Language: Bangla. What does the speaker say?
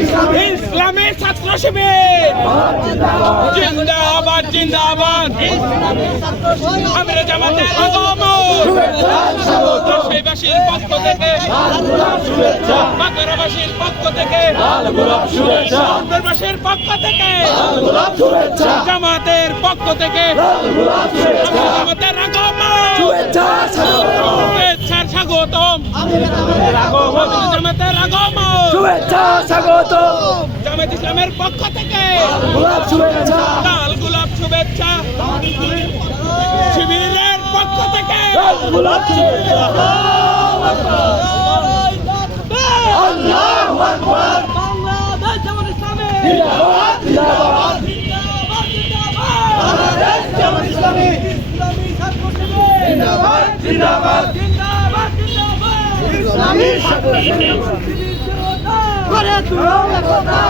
ইসলামী ছাত্র শিবির জিন্দাবাদ জিন্দাবাদ। আমরা জামাতের আগমন রাজশাহীবাসীর পক্ষ থেকে, বাগেরহাটবাসীর পক্ষ থেকে, অন্তরবাসীর পক্ষ থেকে, জামাতের পক্ষ থেকে জামাতের আগমন শুভেচ্ছার স্বাগতম। জামাতের আগমন শুভেচ্ছা স্বাগতম। জামাত ইসলামের পক্ষ থেকে লাল গোলাপ শুভেচ্ছা, শিবিরের পক্ষ থেকে আল্লাহু আকবার। বাংলাদেশ জামাত ইসলামী জিন্দাবাদ জিন্দাবাদ। বাংলাদেশ জামাত ইসলামী ইসলামী ছাত্র শিবির জিন্দাবাদ জিন্দাবাদ। জিন্দাবাদ জিন্দাবাদ। ইসলামী ছাত্র শিবির করে তুলো একতা।